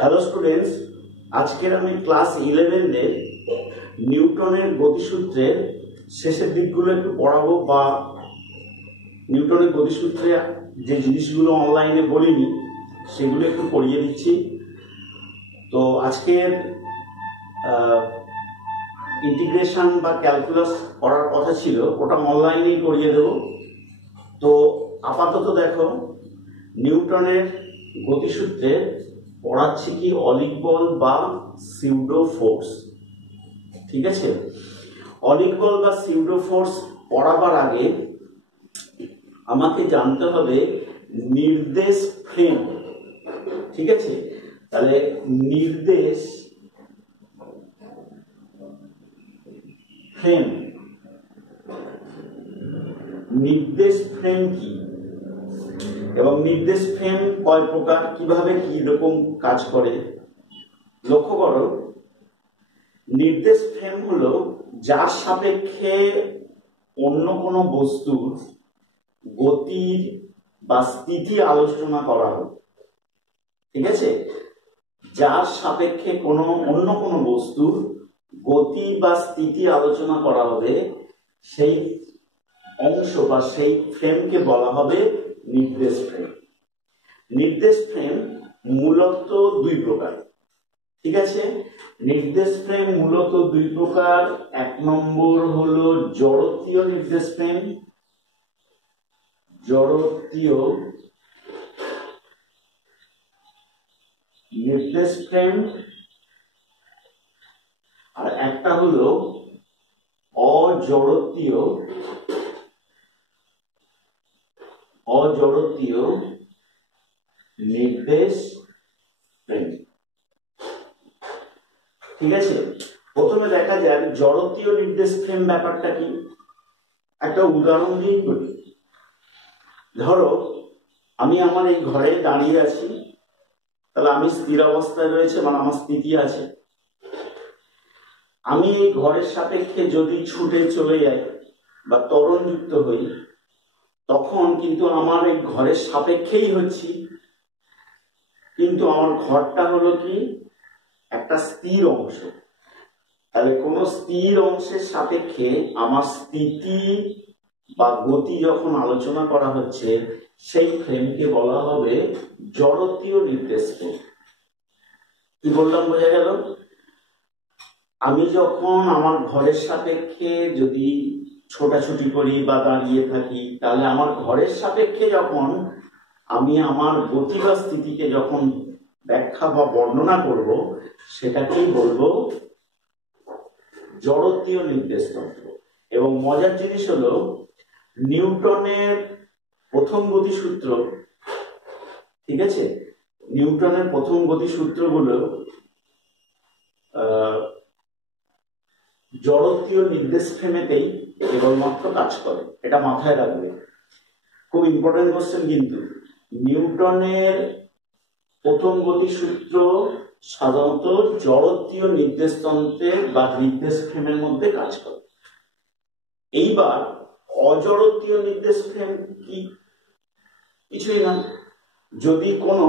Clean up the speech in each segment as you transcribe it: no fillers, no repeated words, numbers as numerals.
Hello students, আজকের আমি class 11 এর নিউটনের গতিসূত্রের শেষের দিকগুলো একটু পড়াবো, বা নিউটনের গতিসূত্রে যে জিনিসগুলো অনলাইনে বলিনি সেগুলো একটু পড়িয়ে দিচ্ছি। তো আজকের ইন্টিগ্রেশন বা ক্যালকুলাস করার কথা ছিল, ওটা অনলাইনেই করিয়ে দেব। তো আপাতত দেখো, নিউটনের গতিসূত্রে পড়াচ্ছি কি অলিক বল বা সিউডো ফোর্স। ঠিক আছে, অলিক বল বা সিউডো ফোর্স পড়াবার আগে আমাকে জানতে হবে নির্দেশ ফ্রেম। ঠিক আছে, তাহলে নির্দেশ ফ্রেম, নির্দেশ ফ্রেম কি এবং নির্দেশ ফ্রেম কয় প্রকার, কিভাবে কি রকম কাজ করে লক্ষ্য করো। নির্দেশ ফ্রেম হলো যার সাপেক্ষে অন্য কোনো বস্তুর গতির বা স্থিতি আলোচনা করা হবে। ঠিক আছে, যার সাপেক্ষে অন্য কোনো বস্তুর গতি বা স্থিতি আলোচনা করা হবে, সেই অংশ বা সেই ফ্রেমকে বলা হবে নির্দেশ ফ্রেম। নির্দেশ ফ্রেম মূলত দুই প্রকার। ঠিক আছে, নির্দেশ ফ্রেম মূলত দুই প্রকার। এক নম্বর হলো জড়তীয় নির্দেশ ফ্রেম, জড়তীয় নির্দেশ ফ্রেম, আর একটা হলো অজড়তীয় নির্দেশ ফ্রেম। ঠিক আছে, প্রথমে দেখা যাক জড়তীয় নির্দেশ ফ্রেম ব্যাপারটা কি। একটা উদাহরণ দিয়ে বলি। ধরো আমি আমার এই ঘরে দাঁড়িয়ে আছি, তাহলে আমি স্থির অবস্থায় রয়েছে, মানে আমার স্থিতি আছে। আমি এই ঘরের সাপেক্ষে যদি ছুটে চলে যাই বা ত্বরণ যুক্ত হই, তখন কিন্তু আমার এই ঘরের সাপেক্ষেই হচ্ছি, কিন্তু আমার ঘরটা হলো কি একটা স্থির অংশ। তাহলে কোন স্থির অংশের সাপেক্ষে আমার স্থিতি বা গতি যখন আলোচনা করা হচ্ছে, সেই ফ্রেমকে বলা হবে জড়তীয় নির্দেশ ফ্রেম। কি বললাম, বোঝা গেল? আমি যখন আমার ঘরের সাপেক্ষে যদি ছোটাছুটি করি বা দাঁড়িয়ে থাকি, তাহলে আমার ঘরের সাপেক্ষে যখন আমি আমার গতি বা স্থিতিকে যখন ব্যাখ্যা বা বর্ণনা করব, সেটাকেই বলবো জড়তীয় নির্দেশতন্ত্র। এবং মজার জিনিস হলো, নিউটনের প্রথম গতিসূত্র, ঠিক আছে, নিউটনের প্রথম গতিসূত্রগুলো জড়তীয় নির্দেশ ফ্রেমেতেই কেবলমাত্র কাজ করে। এটা মাথায় রাখবে, খুব ইম্পর্টেন্ট কোশ্চেন। কিন্তু নিউটনের প্রথম গতিসূত্র সাধারণত জড়তীয় নির্দেশতন্ত্রের বা নির্দেশ ফ্রেমের মধ্যে কাজ করে। এইবার অজড়তীয় নির্দেশ ফ্রেম কি? কিছুই না। যদি কোনো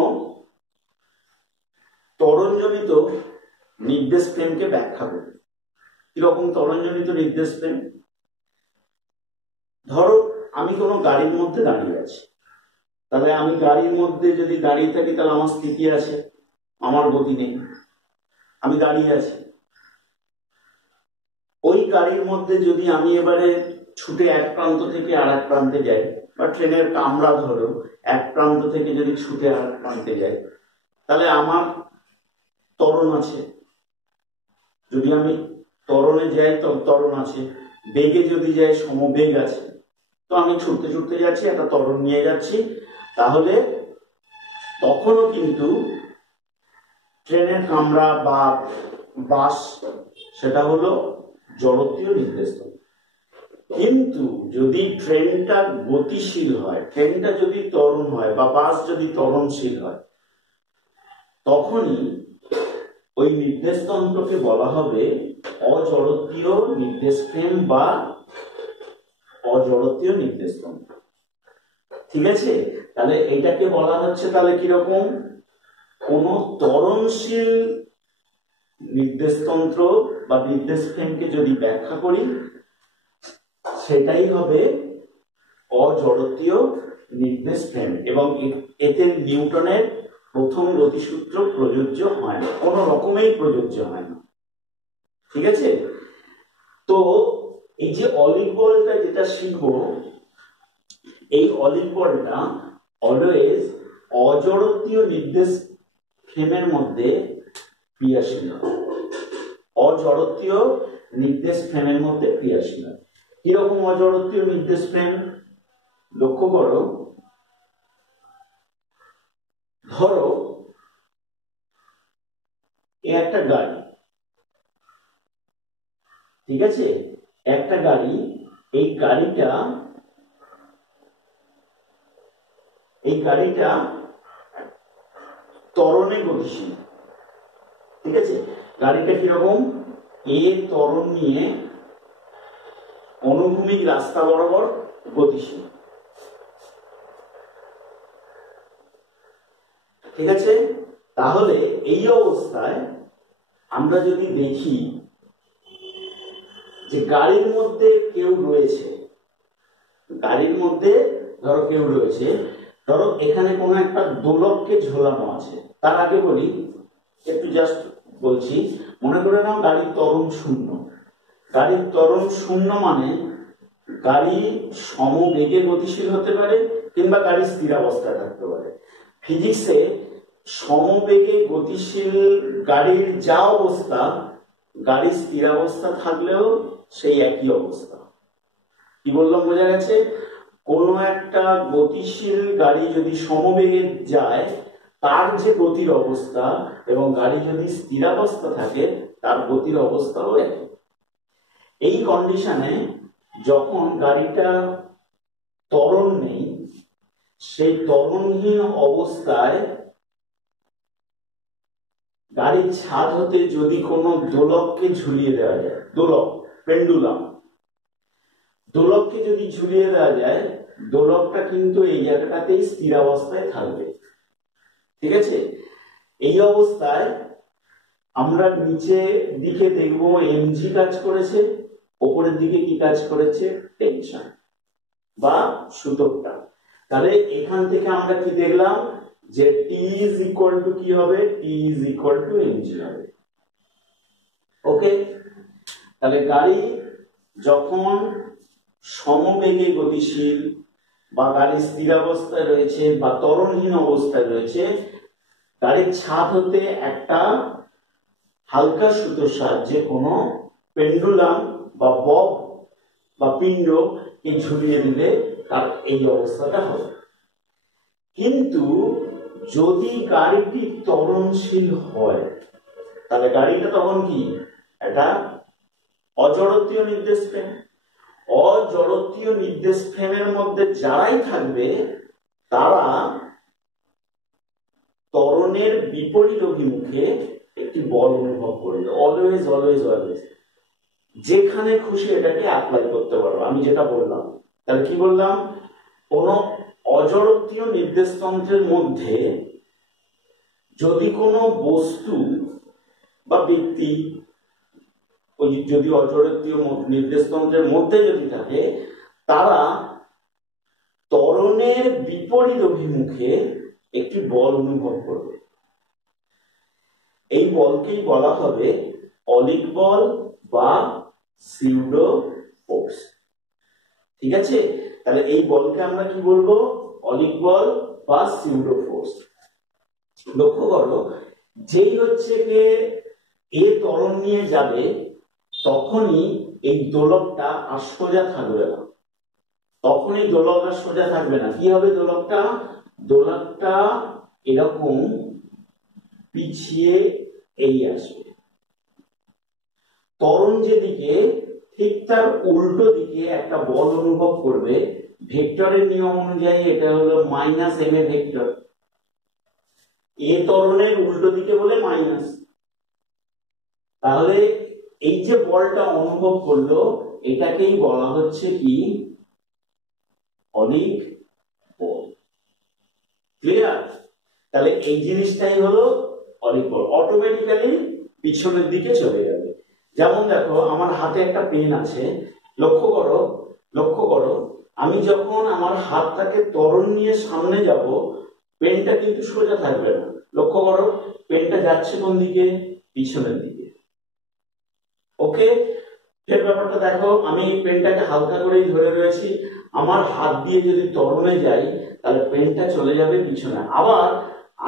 ত্বরণজনিত নির্দেশ ফ্রেমকে ব্যাখ্যা করি, কিরকম ত্বরণজনিত নির্দেশ ফ্রেম? ধরো আমি কোনো গাড়ির মধ্যে দাঁড়িয়ে আছি, তাহলে আমি গাড়ির মধ্যে যদি দাঁড়িয়ে থাকি, তাহলে আমার স্থিতি আছে, আমার গতি নেই, আমি দাঁড়িয়ে আছি। ওই গাড়ির মধ্যে যদি আমি এবারে ছুটে এক প্রান্ত থেকে আর এক প্রান্তে যাই, বা ট্রেনের কামরা ধরো এক প্রান্ত থেকে যদি ছুটে আর এক প্রান্তে যাই, তাহলে আমার ত্বরণ আছে। যদি আমি ত্বরণে যাই তো ত্বরণ আছে, বেগে যদি যাই সমবেগ আছে। তো আমি ছুটতে ছুটতে যাচ্ছি, একটা ত্বরণ নিয়ে যাচ্ছি, তাহলে তখনও কিন্তু ট্রেনের কামরা বা বাস, সেটা হলো জড়তীয় নির্দেশতন্ত্র। কিন্তু যদি ট্রেনটা গতিশীল হয়, ট্রেনটা যদি ত্বরণ হয় বা বাস যদি ত্বরণশীল হয়, তখনই ওই নির্দেশতন্ত্রকে বলা হবে অজড়তীয় নির্দেশ ফ্রেম বা অজড়তীয় নির্দেশতন্ত্র। ঠিক আছে, তাহলে এটাকে বলা হচ্ছে তাহলে কিরকম কোন ত্বরণশীল নির্দেশতন্ত্র বা নির্দেশ ফ্রেমকে যদি ব্যাখ্যা করি সেটাই হবে অজড়তীয় নির্দেশ ফ্রেম, এবং এতে নিউটনের প্রথম গতিসূত্র প্রযোজ্য হয় না, কোনো রকমেই প্রযোজ্য হয় না। ঠিক আছে, তো এই যে অলিভ বলটা যেটা শিখবো, এই অলিভ বলটা অলওয়েজ অজড়তীয় নির্দেশ ফ্রেমের মধ্যে ক্রিয়াশীল হয়, অজড়তীয় নির্দেশ ফ্রেমের মধ্যে ক্রিয়াশীল হয়। কিরকম অজড়তীয় নির্দেশ ফ্রেম? লক্ষ্য করো, ধরো এ একটা গাড়ি, ঠিক আছে, একটা গাড়ি, এই গাড়িটা ত্বরণে গতিশীল। ঠিক আছে, গাড়িটা কিরকম? এ ত্বরণ নিয়ে অনুভূমিক রাস্তা বরাবর গতিশীল। ঠিক আছে, তাহলে এই অবস্থায় আমরা যদি দেখি যে গাড়ির মধ্যে কেউ রয়েছে, গাড়ির মধ্যে ধরো কেউ রয়েছে, ধরো এখানে কোনো একটা দোলককে ঝোলানো আছে। তার আগে বলি, একটু জাস্ট বলছি, মনে করে নাও গাড়ির ত্বরণ শূন্য। গাড়ির ত্বরণ শূন্য মানে গাড়ি সমবেগে গতিশীল হতে পারে কিংবা গাড়ি স্থিরাবস্থায় থাকতে পারে। ফিজিক্সে সমবেগে গতিশীল গাড়ির যা অবস্থা, গাড়ি স্থিরাবস্থা থাকলেও সেই একই অবস্থা। কি বললাম, বোঝা গেছে? কোনো একটা গতিশীল গাড়ি যদি সমবেগে যায়, তার যে গতির অবস্থা, এবং গাড়ি যদি স্থিরাবস্থা থাকে তার গতির অবস্থাও একই। এই কন্ডিশনে যখন গাড়িটা ত্বরণ নেই, সেই ত্বরণহীন অবস্থায় গাড়ির ছাদ হতে যদি কোনো দোলককে ঝুলিয়ে দেওয়া যায়, দোলক, পেন্ডুলাম, দোলককে যদি ঝুলিয়ে দেওয়া যায়, দোলকটা কিন্তু এই জায়গাটাতেই স্থিরাবস্থায় থাকবে। ঠিক আছে, এই অবস্থায় আমরা নিচে দিকে দেখবো এমজি কাজ করেছে, উপরের দিকে কি কাজ করেছে? টেনশন বা সূতকটা। তাহলে এখান থেকে আমরা কি দেখলাম যে টি ইজ ইকুয়াল টু কি হবে? টি ইজ ইকুয়াল টু এমজি হবে। ওকে, তাহলে গাড়ি যখন সমবেগে গতিশীল বা গাড়ি স্থিরাবস্থায় রয়েছে বা ত্বরণহীন অবস্থায় রয়েছে, গাড়ির ছাদ হতে একটা হালকা সুতোর সাহায্যে কোনো পেন্ডুলাম বা বব বা পিণ্ড কে ঝুলিয়ে দিলে তার এই অবস্থাটা হবে। কিন্তু যদি গাড়িটি ত্বরণশীল হয়, তাহলে গাড়িটা তখন কি? এটা অজড়তীয় নির্দেশ ফ্রেম। অজড়তীয় নির্দেশ ফ্রেমের মধ্যে যারাই থাকবে তারা ত্বরণের বিপরীত অভিমুখে একটি বল অনুভব করবে। অলওয়েজ অলওয়েজ অলওয়েজ, যেখানে খুশি এটাকে অ্যাপ্লাই করতে পারো। আমি যেটা বললাম, তাহলে কি বললাম? কোন অজড়তীয় নির্দেশতন্ত্রের মধ্যে যদি কোনো বস্তু বা ব্যক্তি, ওই যদি অজড়তীয় নির্দেশতন্ত্রের মধ্যে যদি থাকে, তারা ত্বরণের বিপরীত অভিমুখে একটি বল অনুভব করবে। এই বলকেই বলা হবে অলিক বল বা সিউডো ফোর্স। ঠিক আছে, তাহলে এই বলকে আমরা কি বলবো? অলিক বল বা সিউডো ফোর্স। লক্ষ্য করো, যেই হচ্ছে যে এ ত্বরণ নিয়ে যাবে, তখনই এই দোলকটা আর সোজা থাকবে না। তখনই দোলক আর সোজা থাকবে না। কি হবে দোলকটা? দোলকটা এরকম পিছিয়ে এই আসবে। ত্বরণ যেদিকে, ঠিক তার উল্টো দিকে একটা বল অনুভব করবে। ভেক্টরের নিয়ম অনুযায়ী এটা হলো মাইনাস এম এ ভেক্টর। এ ত্বরণের উল্টো দিকে বলে মাইনাস। তাহলে এই যে বলটা অনুভব করলো, এটাকেই বলা হচ্ছে কি? অলিক বল। ক্লিয়ার? তাহলে এই জিনিসটাই হলো অলিক বল, অটোমেটিক্যালি পিছনের দিকে চলে যাবে। যেমন দেখো আমার হাতে একটা পেন আছে, লক্ষ্য করো লক্ষ্য করো, আমি যখন আমার হাতটাকে ত্বরণ নিয়ে সামনে যাব, পেনটা কিন্তু সোজা থাকবে না। লক্ষ্য করো পেনটা যাচ্ছে কোন দিকে, পিছনের দিকে। ওকে, ফের ব্যাপারটা দেখো, আমি পেনটাকে হালকা করেই ধরে রয়েছি, আমার হাত দিয়ে যদি ত্বরণে যাই তাহলে পেনটা চলে যাবে পিছনে। আবার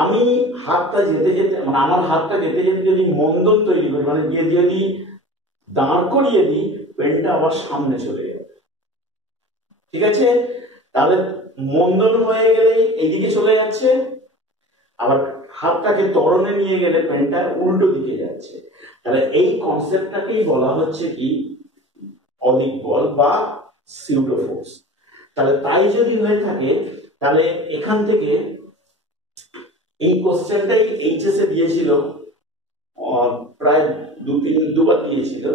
আমি হাতটা যেতে যেতে, মানে আমার হাতটা যেতে যেতে যদি মন্দন তৈরি করি, মানে যদি দাঁড় করিয়ে দিই, পেনটা আবার সামনে চলে যাবে। ঠিক আছে, তাহলে মন্দন হয়ে গেলে এইদিকে চলে যাচ্ছে, আবার হাতটাকে ত্বরণে নিয়ে গেলে পেনটা উল্টো দিকে যাচ্ছে। তাহলে এই কনসেপ্টটাকেই বলা হচ্ছে কি অলিক বল বা সিউডো ফোর্স। তাহলে তাই যদি হয়ে থাকে, তাহলে এখান থেকে এই কোশ্চেনটাই এইচএস এ দিয়েছিল, প্রায় দুবার দিয়েছিল।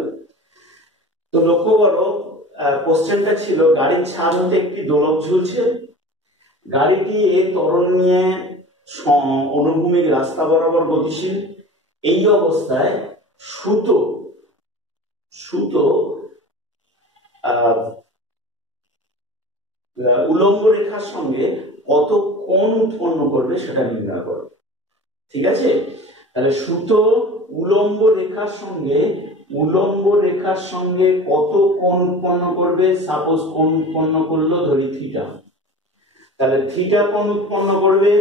তো লক্ষ্য করো কোশ্চেনটা ছিল গাড়ির ছাদ হতে একটি দোলক ঝুলছে, গাড়িটি এই ত্বরণ নিয়ে অনুভূমিক রাস্তা বরাবর গতিশীল। এই অবস্থায় সুতো উলম্ব রেখার সঙ্গে কত কোণ উৎপন্ন করবে সেটা নির্ণয় করো। ঠিক আছে, তাহলে সুতো উলম্ব রেখার সঙ্গে কত কোণ উৎপন্ন করবে। সাপোজ কোণ উৎপন্ন করলো ধরি থিটা, তাহলে থিটা কোণ উৎপন্ন করবে।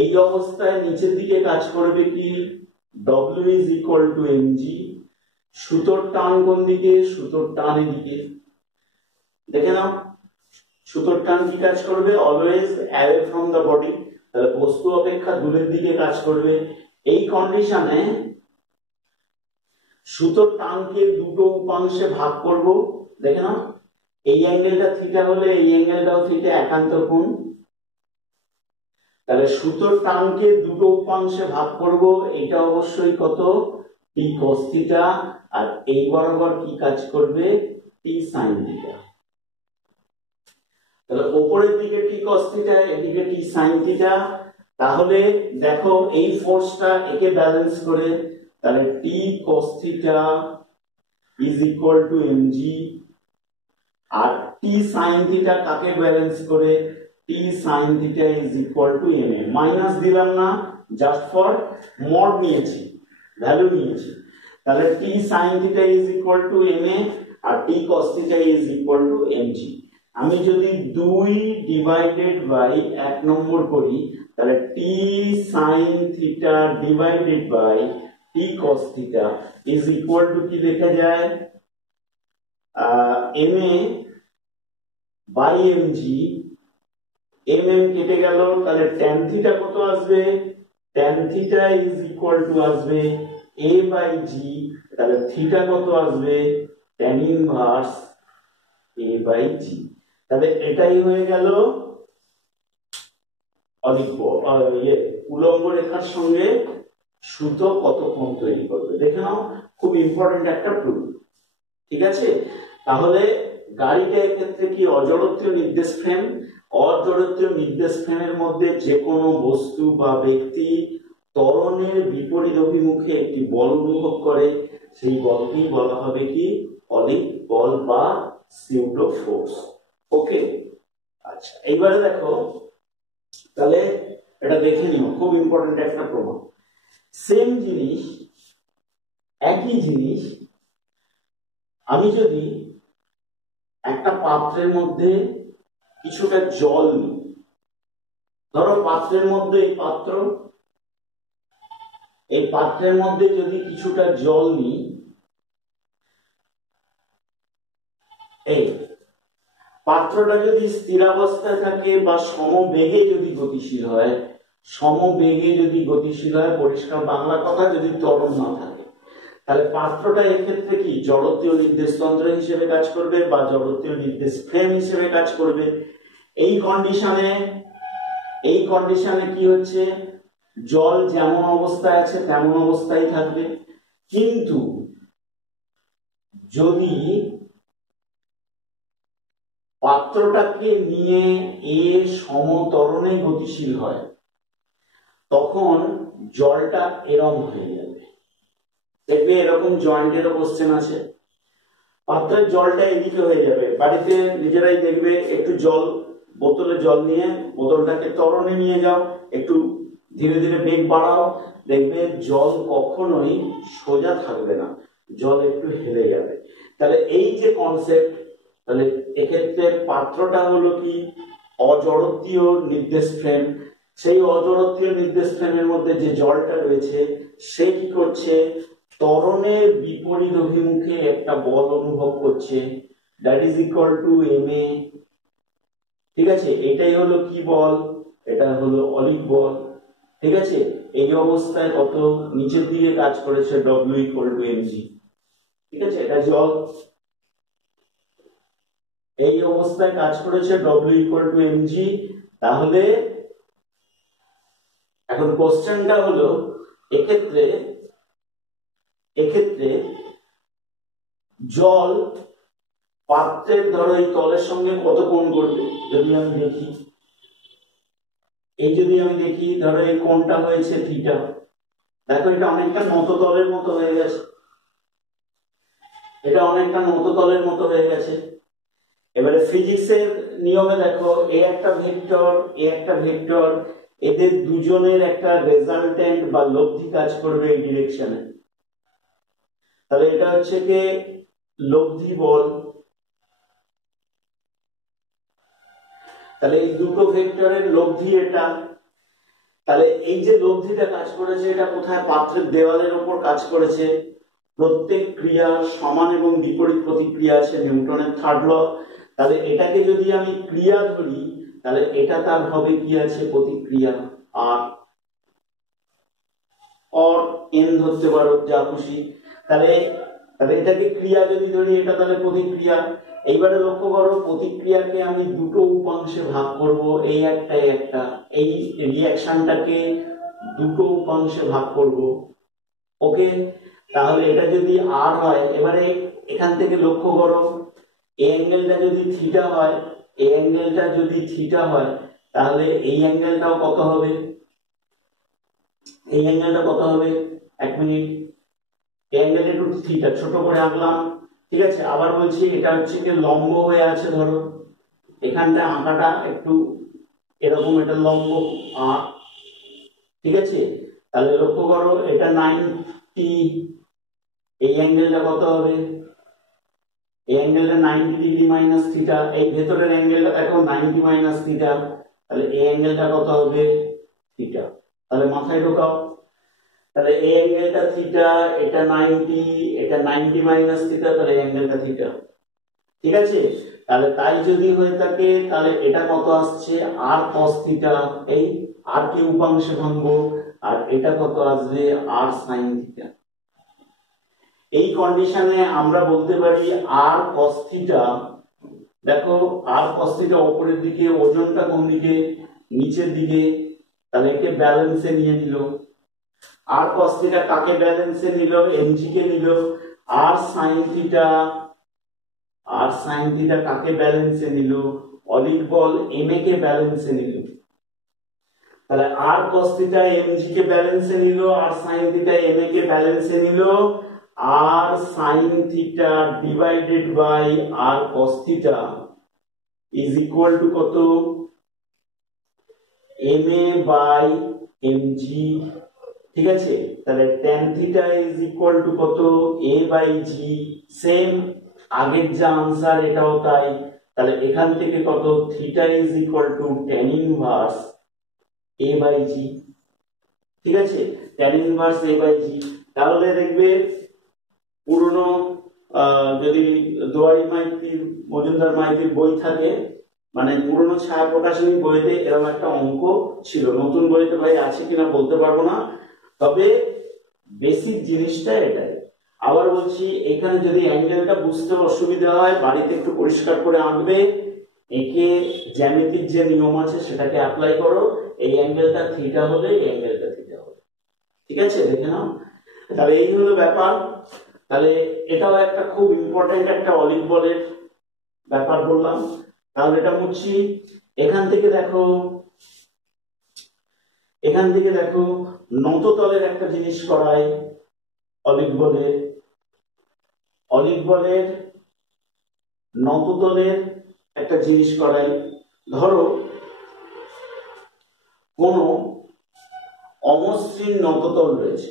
এই অবস্থায় নিচের দিকে কাজ করবে কি W is equal to mg। সুতোর টান কোন দিকে, সুতোর টান এদিকে। দেখে নাও সুতোর টান কি কাজ করবে, always away from the body, তাহলে বস্তু অপেক্ষা দূরের দিকে কাজ করবে। এই কন্ডিশনে সুতোর টানকে দুটো উপাংশে ভাগ করব। দেখে নাও এই অ্যাঙ্গেলটা থিটা হলে এই অ্যাঙ্গেলটাও থিটা, একান্তর কোণ। তাহলে সুতোর টানকে দুটো উপাংশে ভাগ করব, এটা অবশ্যই কত টি cos থিটা, আর এই বরাবর কি কাজ করবে টি sin থিটা। তাহলে উপরের দিকে টি cos থিটা, এদিকে টি sin থিটা। তাহলে দেখো এই ফোর্সটা একে ব্যালেন্স করে, তাহলে টি cos theta is equal two mg, R T sin theta কাকে ব্যালেন্স করে, টি sin theta is equal two ma। Minus দিলাম না, জাস্ট ফর মড নিয়েছি, ভ্যালু নিয়েছি। তাহলে টি sin theta is equal two ma R T cos theta is equal two mg। আমি যদি 2 divided by 1 নম্বর করি, তাহলে টি sin theta divided by T cos theta is equal two কি লেখা যায়, ma বাই mg। mm কেটে গেল, তাহলে tan থিটা কত আসবে, tan theta is equal two আসবে a বাই g। তাহলে থিটা কত আসবে, tan inverse a by g। তাহলে এটাই হয়ে গেল অলিক বল, উলম্ব রেখার সঙ্গে সুতো কত কোণ তৈরি করবে। দেখে নাও খুব ইম্পর্টেন্ট একটা প্রুফ। ঠিক আছে, তাহলে গাড়িটা ক্ষেত্রে কি অজড়ত্বীয় নির্দেশ ফ্রেম, অজড়ত্বীয় নির্দেশ ফ্রেমের মধ্যে যে কোনো বস্তু বা ব্যক্তি ত্বরণের বিপরীত অভিমুখে একটি বল অনুভব করে, সেই বলকেই বলা হবে কি অলিক বল বা সিউডো ফোর্স। ওকে, আচ্ছা এইবারে দেখো, তাহলে এটা দেখে নিও, খুব ইম্পর্টেন্ট একটা প্রমাণ। সেম জিনিস, একই জিনিস আমি যদি একটা পাত্রের মধ্যে কিছুটা জল নিই, ধরো পাত্রের মধ্যে এই পাত্রের মধ্যে যদি কিছুটা জল নিই, এই পাত্রটা যদি স্থিরাবস্থায় থাকে বা সমবেগে যদি গতিশীল হয়, পরিষ্কার বাংলা কথা, যদি ত্বরণ না থাকে, তাহলে পাত্রটা এক্ষেত্রে কি জড়ত্বীয় নির্দেশ তন্ত্র হিসেবে কাজ করবে বা জড়ত্বীয় নির্দেশ ফ্রেম হিসেবে কাজ করবে। এই কন্ডিশনে কি হচ্ছে, জল যেমন অবস্থায় আছে তেমন অবস্থায় থাকবে, কিন্তু যদি পাত্রটাকে নিয়ে এ সমতরণে গতিশীল হয়, তখন জলটা এরম হয়ে যাবে। দেখবে এরকম জয়েন্টেরও কোশ্চেন আছে, পাত্রের জলটা এদিকে হয়ে যাবে। বাড়িতে নিজেরাই দেখবে, একটু জল, বোতলে জল নিয়ে বোতলটাকে ত্বরণে নিয়ে যাও, একটু ধীরে ধীরে বেগ বাড়াও, দেখবে জল কখনোই সোজা থাকবে না, জল একটু হেলে যাবে। তাহলে এই যে কনসেপ্ট, তাহলে এক্ষেত্রে পাত্রটা হলো কি অজড়ত্বীয় নির্দেশ ফ্রেম। সেই অজড়ত্বীয় নির্দেশ ফ্রেমের মধ্যে যে জলটা রয়েছে সে কি করছে, ত্বরণের বিপরীত অভিমুখে একটা বল অনুভব করছে, that is equal two ma। ঠিক আছে, এটাই হলো কি বল, এটা হলো অলিক বল। ঠিক আছে, এই অবস্থায় কত নিচের দিকে কাজ করেছে w ইকুয়াল টু mg। ঠিক আছে, এটা জল, এই অবস্থায় কাজ করেছে w ইকুয়াল টু mg। তাহলে এখন কোশ্চেনটা হলো, এক্ষেত্রে জল পাত্রের ধরো এই তলের সঙ্গে কত কোণ করবে, যদি আমি দেখি, ধরো এই কোণটা হয়েছে থিটা। দেখো এটা অনেকটা নততলের মতো হয়ে গেছে, এবারে ফিজিক্সের নিয়মে দেখো, এ একটা ভেক্টর, এদের দুজনের একটা রেজাল্টেন্ট বা লব্ধি কাজ করবে এই ডিরেকশনে। তাহলে এটা হচ্ছে কি লব্ধি বল। তাহলে এই দুটো ভেক্টরের লব্ধি এটা। তাহলে এই যে লব্ধিটা কাজ করেছে, এটা কোথায়, পাত্রের দেওয়ালের উপর কাজ করেছে। প্রত্যেক ক্রিয়ার সমান এবং বিপরীত প্রতিক্রিয়া আছে, নিউটনের থার্ড ল। তাহলে এটাকে যদি আমি ক্রিয়া ধরি, তাহলে এটা তার হবে কি আছে, প্রতিক্রিয়া। আর এন ধরতে পারো, যা খুশি। তাহলে এটাকে ক্রিয়া যদি ধরি, এটা তাহলে প্রতিক্রিয়া। এইবারে লক্ষ্য করো, প্রতিক্রিয়াকে আমি দুটো উপাংশে ভাগ করব, এই একটা, এই রিঅ্যাকশনটাকে দুটো উপাংশে ভাগ করব। ওকে, তাহলে এটা যদি আর হয়, এবারে এখান থেকে লক্ষ্য করো, এই অ্যাঙ্গেলটা যদি থিটা হয়, তাহলে এই অ্যাঙ্গেলটাও কত হবে, এক মিনিট, এই অ্যাঙ্গেলটা একটু থিটা ছোট করে আঁকলাম। ঠিক আছে, আবার বলছি, এটা হচ্ছে কি লম্ব হয়ে আছে, ধরো এখানটা আঁকাটা একটু এরকম, এটা লম্ব আর। ঠিক আছে, তাহলে লক্ষ্য করো, এটা 90, এই অ্যাঙ্গেলটা কত হবে, এই অ্যাঙ্গেলটা 90 ডিগ্রি মাইনাস থিটা, এই ভেতরের অ্যাঙ্গেলটা দেখো 90 মাইনাস থিটা, তাহলে এই অ্যাঙ্গেলটা কত হবে, থিটা। তাহলে মাথায় ঢোকাও, তাহলে এই অ্যাঙ্গেলটা থিটা, এটা 90, এটা 90 মাইনাস থিটা, তাহলে এই অ্যাঙ্গেলটা থিটা। ঠিক আছে, তাহলে তাই যদি হয়ে থাকে, তাহলে এটা কত আসছে, আর cos থিটা, এই আর কে উপাংশে ভাঙবো, আর এটা কত আসবে, আর sin থিটা। এই কন্ডিশনে আমরা বলতে পারি আর cos থিটা, দেখো আর cos থিটা উপরের দিকে, ওজনটা কোন দিকে, নিচের দিকে, তাহলে একে ব্যালেন্সে নিয়ে নিল। আর cos থিটা কাকে ব্যালেন্সে নিল, mg কে নিল। আর sin থিটা কাকে ব্যালেন্সে নিল, অলিক বল ma কে ব্যালেন্সে নিল। তাহলে আর cos থিটা mg কে ব্যালেন্সে নিল, আর sin থিটা ma কে ব্যালেন্সে নিল। আর sin theta divided by R cos theta is equal two কত, ma বাই mg। ঠিক আছে, তাহলে tan theta is equal two কত, a বাই g। সেম আগের যা আনসার এটাও তাই। তাহলে এখান থেকে কত, theta is equal two tan inverse a by g। ঠিক আছে, tan inverse a by g। তাহলে দেখবে পুরনো যদি দুয়ারি মাইতির, মজুমদার মাইতির বই থাকে, মানে পুরনো ছায়া প্রকাশনী বইতে এরকম একটা অঙ্ক ছিল, নতুন বইতে ভাই আছে কিনা বলতে পারবো না, তবে বেসিক জিনিসটা এটাই। আবার বলছি, এখানে যদি অ্যাঙ্গেলটা বুঝতে অসুবিধা হয়, বাড়িতে একটু পরিষ্কার করে আঁকবে, একে জ্যামিতিক যে নিয়ম আছে সেটাকে অ্যাপ্লাই করো, এই অ্যাঙ্গেলটা থিটা হবে, এই অ্যাঙ্গেলটা থিটা হবে। ঠিক আছে, দেখে নাও। তাহলে এই হলো ব্যাপার। তাহলে এটাও একটা খুব ইম্পর্টেন্ট একটা অলিক বলের ব্যাপার বললাম। তাহলে এটা মুছছি। এখান থেকে দেখো, এখান থেকে দেখো নততলের একটা জিনিস করায় অলিভ বলের নততলের একটা জিনিস করাই। ধরো কোন অমসৃণ নততল রয়েছে,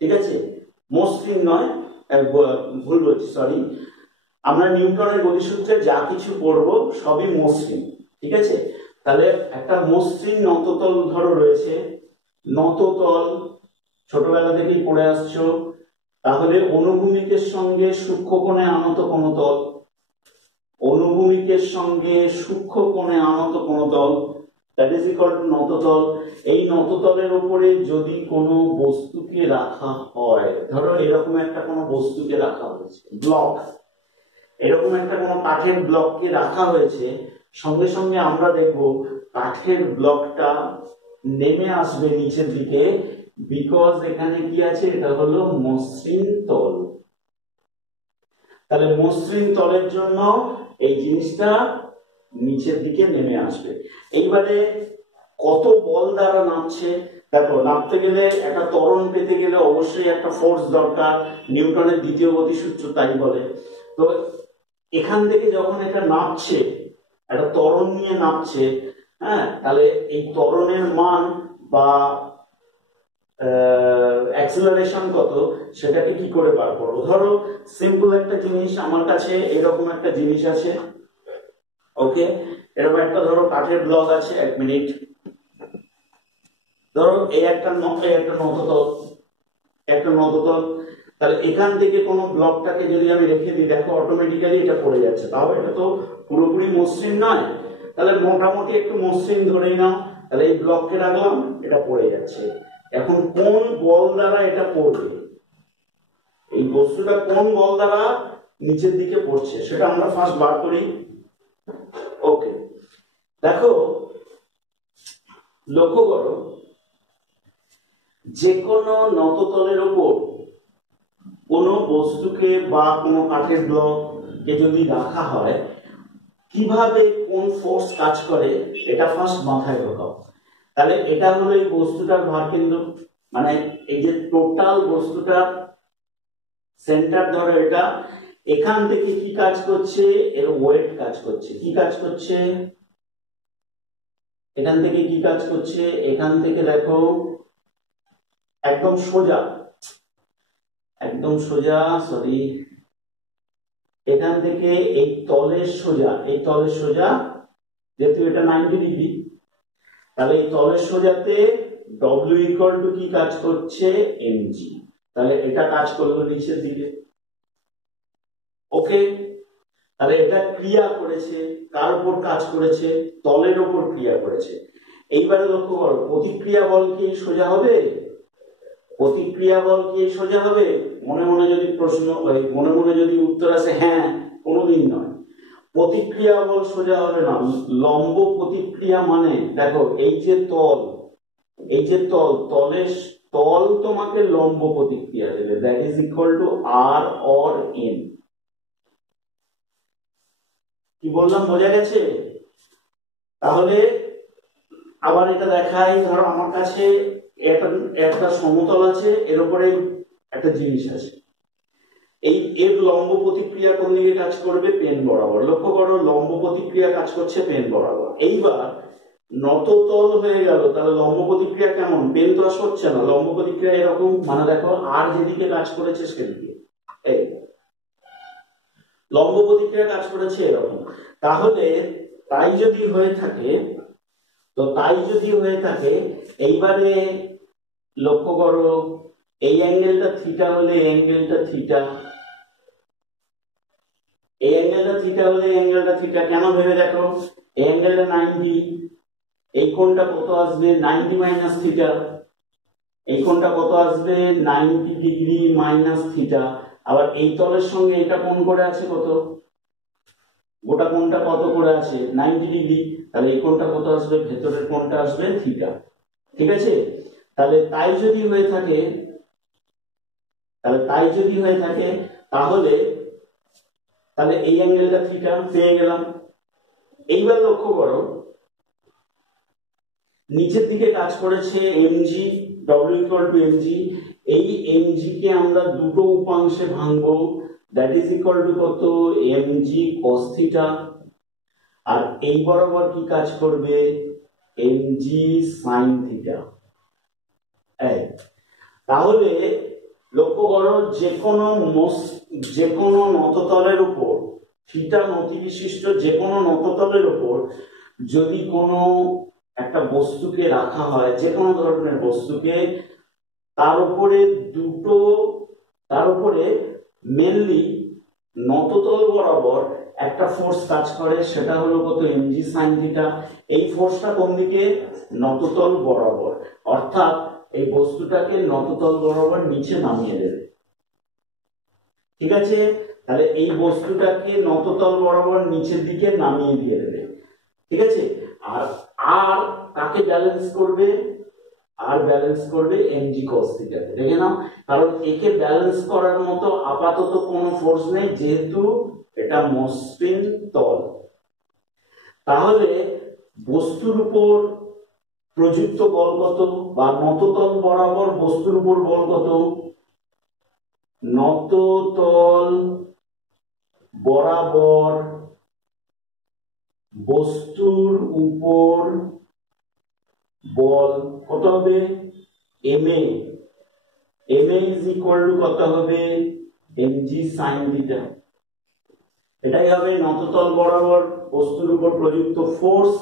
ঠিক আছে, মসৃণ নয়, ভুল বলছি, সরি, আমরা নিউটনের গতিসূত্রে যা কিছু পড়বো সবই মসৃণ, ঠিক আছে। তাহলে একটা মসৃণ নততল ধরো রয়েছে, নততল ছোটবেলা থেকেই পড়ে আসছো, তাহলে অনুভূমিকের সঙ্গে সূক্ষ্মকোণে আনত কোন তল, অনুভূমিকের সঙ্গে সূক্ষ্মকোণে আনত কোন তল, দ্যাট ইজ ইকুয়াল টু নততল। এই নততলের উপরে যদি কোনো বস্তুকে রাখা হয়, ধরো এরকম একটা কোনো বস্তুকে রাখা হয়েছে, ব্লক, এরকম একটা কোনো কাঠের ব্লককে রাখা হয়েছে, সঙ্গে সঙ্গে আমরা দেখব কাঠের ব্লকটা নেমে আসবে নিচের দিকে, বিকজ এখানে কি আছে, এটা হলো মসৃণ তল। তাহলে মসৃণ তলের জন্য এই জিনিসটা নিচের দিকে নেমে আসবে। এইবারে কত বল দ্বারা নামছে, দেখো নামতে গেলে একটা ত্বরণ পেতে গেলে অবশ্যই একটা ফোর্স দরকার, নিউটনের দ্বিতীয় গতিসূত্র তাই বলে। তো এখান থেকে যখন এটা নামছে, একটা ত্বরণ নিয়ে নামছে, হ্যাঁ, তাহলে এই ত্বরণের মান বা অ্যাক্সিলারেশন কত সেটাকে কি করে বার করবো। ধরো সিম্পল একটা জিনিস, আমার কাছে এরকম একটা জিনিস আছে, ওকে, এরকম একটা ধরো কাঠের ব্লক আছে, এক মিনিট, ধরো এই একটা নততল, তাহলে এখান থেকে কোনো ব্লকটাকে যদি আমি রেখে দিই, দেখো অটোমেটিক্যালি এটা পড়ে যাচ্ছে, তাও এটা তো পুরোপুরি মসৃণ নয়, তাহলে মোটামুটি একটু মসৃণ ধরেই নাও, তাহলে এই ব্লককে রাখলাম, এটা পড়ে যাচ্ছে। এখন কোন বল দ্বারা এটা পড়বে, এই বস্তুটা কোন বল দ্বারা নিচের দিকে পড়ছে সেটা আমরা ফার্স্ট বার করি। ওকে, দেখো লক্ষ্য করো, যে কোনো নততলের উপর কোনো বস্তুকে বা কোনো কাঠের ব্লককে যদি রাখা হয়, কিভাবে কোন ফোর্স কাজ করে এটা ফার্স্ট মাথায় ঢোকাও। তাহলে এটা হলো এই বস্তুটার ভারকেন্দ্র, মানে এই যে টোটাল বস্তুটা সেন্টার, ধরো এটা, এখান থেকে কি কাজ করছে, এর ওয়েট কাজ করছে, কি কাজ করছে, এখান থেকে কি কাজ করছে, এখান থেকে দেখো একদম সোজা, সরি, এখান থেকে এই তলের সোজা, যেহেতু এটা 90 ডিগ্রি, তাহলে এই তলের সোজাতে W ইকুয়াল টু কি কাজ করছে, mg, তাহলে এটা কাজ করলো নিচের দিকে। ওকে, তাহলে এটা ক্রিয়া করেছে, কার উপর কাজ করেছে, তলের উপর ক্রিয়া করেছে। এইবারে লক্ষ্য করো, প্রতিক্রিয়া বল কি সোজা হবে, মনে মনে যদি প্রশ্ন, মনে মনে যদি উত্তর আসে হ্যাঁ, কোনোদিন নয়, প্রতিক্রিয়া বল সোজা হবে না, লম্ব প্রতিক্রিয়া, মানে দেখো এই যে তলের তল তোমাকে লম্ব প্রতিক্রিয়া দেবে, that is equal two R or N. কি বললাম, বোঝা গেছে? তাহলে আবার এটা দেখাই, ধরো আমার কাছে একটা সমতল আছে, এর উপরে একটা জিনিস আছে, এর লম্ব প্রতিক্রিয়া কোন দিকে কাজ করবে, পেন বরাবর। লক্ষ্য করো, লম্ব প্রতিক্রিয়া কাজ করছে পেন বরাবর। এইবার নততল হয়ে গেল, তাহলে লম্ব প্রতিক্রিয়া কেমন, পেন তো হচ্ছে না, লম্ব প্রতিক্রিয়া এরকম, মানে দেখো আর যেদিকে কাজ করেছে সেদিকে, এই লম্ব প্রতিক্রিয়া কাজ করেছে এরকম। তাহলে তাই যদি হয়ে থাকে, এইবারে লক্ষ্য করো, এই অ্যাঙ্গেলটা থিটা হলে এই অ্যাঙ্গেলটা থিটা, কেন ভেবে দেখো, এই অ্যাঙ্গেলটা 90, এই কোণটা কত আসবে, 90 মাইনাস থিটা, এই কোণটা কত আসবে, 90 ডিগ্রি মাইনাস থিটা। আবার এই তলের সঙ্গে এটা কোণ করে আছে কত, গোটা কোণটা কত করে আছে, 90 ডিগ্রি, তাহলে এই কোণটা কত আসবে, ভেতরের কোণটা আসবে থিটা, ঠিক আছে। তাহলে তাই যদি হয়ে থাকে, তাহলে এই অ্যাঙ্গেলটা থিটা পেয়ে গেলাম। এইবার লক্ষ্য করো, নিচের দিকে কাজ করেছে MG, W equal to MG. এই এমজি কে আমরা দুটো উপাংশে ভাঙবো, দ্যাট ইজ ইকুয়াল টু কত, এমজি কস থিটা। আর এই বরাবর কি কাজ করবে, এমজি সাইন থিটা। তাহলে লক্ষ্য করো, যে কোনো নততলের উপর, থিটা নতি বিশিষ্ট যে কোনো নততলের উপর যদি কোনো একটা বস্তুকে রাখা হয়, যে কোনো ধরনের বস্তুকে, তার উপরে মেনলি নততল বরাবর একটা ফোর্স কাজ করে, সেটা হলো কত, এমজি সাইন থিটা। এই ফোর্সটা কোন দিকে, নততল বরাবর, অর্থাৎ এই বস্তুটাকে নততল বরাবর নিচে নামিয়ে দেবে। ঠিক আছে, তাহলে এই বস্তুটাকে নততল বরাবর নিচের দিকে নামিয়ে দিয়ে দেবে। ঠিক আছে, আর কাকে ব্যালেন্স করবে, আর ব্যালেন্স করবে এমজি কস থিটাকে। দেখে নাও, কারণ একে ব্যালেন্স করার মতো আপাতত কোনো ফোর্স নেই, যেহেতু এটা মসৃণ তল। তাহলে বস্তুর উপর প্রযুক্ত বল কত, বা নততল বরাবর বস্তুর উপর বল কত, নততল বরাবর বস্তুর উপর বল কত হবে, MA. MA is equal two কত হবে, এমজি সাইন থিটা। এটাই হবে নততল বরাবর বস্তুর উপর প্রযুক্ত ফোর্স।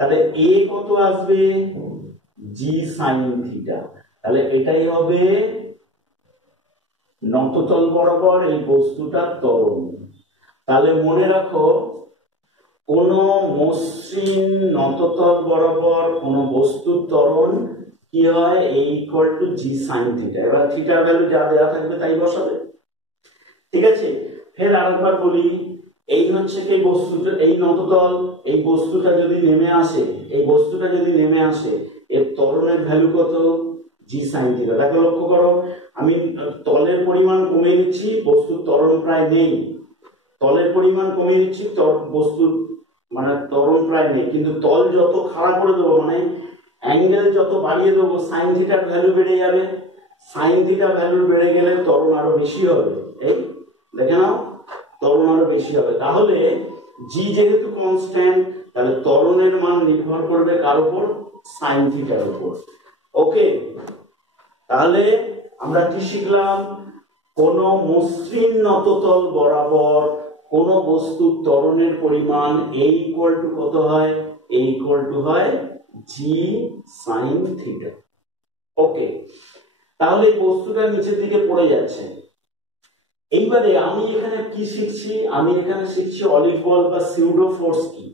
তাহলে এ কত আসবে, জি সাইন থিটা। তাহলে এটাই হবে নততল বরাবর এই বস্তুটার ত্বরণ। তাহলে মনে রাখো, কোন মসৃণ নততল বরাবর কোন বস্তুর ত্বরণ কি হয়, a equal to g sine theta. এবার থিটার ভ্যালু যা দেওয়া থাকবে তাই বসাবে। ঠিক আছে, ফের আরেকবার বলি, এই হচ্ছে কি বস্তুটা, এই নততল, এই বস্তুটা যদি নেমে আসে, এর ত্বরণের ভ্যালু কত, জি সাইন থিটা। দেখো, লক্ষ্য করো, আমি তলের পরিমাণ কমিয়ে দিচ্ছি, বস্তুর ত্বরণ প্রায় নেই। তলের পরিমাণ কমিয়ে দিচ্ছি, বস্তুর ত্বরণ প্রায় নেই, কিন্তু তল যত খাড়া করে দেবো, অ্যাঙ্গেল যত বাড়িয়ে দেবো, সাইন থিটার ভ্যালু বেড়ে যাবে। সাইন থিটার ভ্যালু বেড়ে গেলে ত্বরণ আরো বেশি হবে। এই দেখে নাও, ত্বরণ আরো বেশি হবে। তাহলে জি যেহেতু কনস্ট্যান্ট, তাহলে ত্বরণের মান নির্ভর করবে কার উপর, সাইন থিটার উপর। ওকে, তাহলে আমরা কি শিখলাম, কোন মসৃণ নততল বরাবর কোন বস্তুর ত্বরণের পরিমাণ এ ইকুয়াল টু কত হয়, এ ইকুয়াল টু হয় জি সাইন থিটা। ওকে, তাহলে বস্তুটা নিচের দিকে পড়ে যাচ্ছে। এইবারে আমি এখানে কি শিখছি, আমি এখানে শিখছি অলিক বল বা সিউডো ফোর্স কি।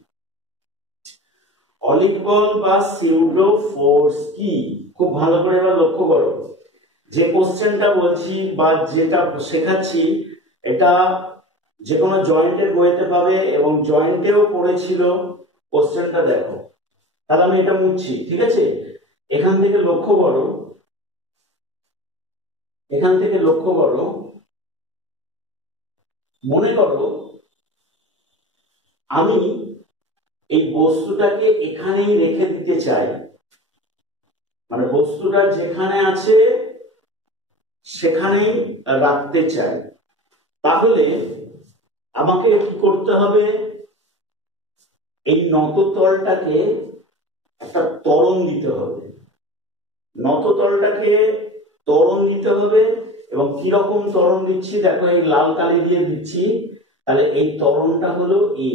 অলিক বল বা সিউডো ফোর্স কি, খুব ভালো করে এবার লক্ষ্য করো। যে কোশ্চেনটা বলছি বা যেটা শেখাচ্ছি, এটা যে কোনো জয়েন্টের বইতে পাবে, এবং জয়েন্টেও পড়েছিল। কোশ্চেনটা দেখো, তাহলে আমি এটা মুছছি। ঠিক আছে, এখান থেকে লক্ষ্য করো, মনে করো আমি এই বস্তুটাকে এখানেই রেখে দিতে চাই, বস্তুটা যেখানে আছে সেখানেই রাখতে চাই। তাহলে আমাকে কি করতে হবে, এই নততলটাকে একটা ত্বরণ দিতে হবে, এবং কিরকম ত্বরণ দিচ্ছি দেখো, এই লাল কালি দিয়ে দিচ্ছি। তাহলে এই ত্বরণটা হলো এ।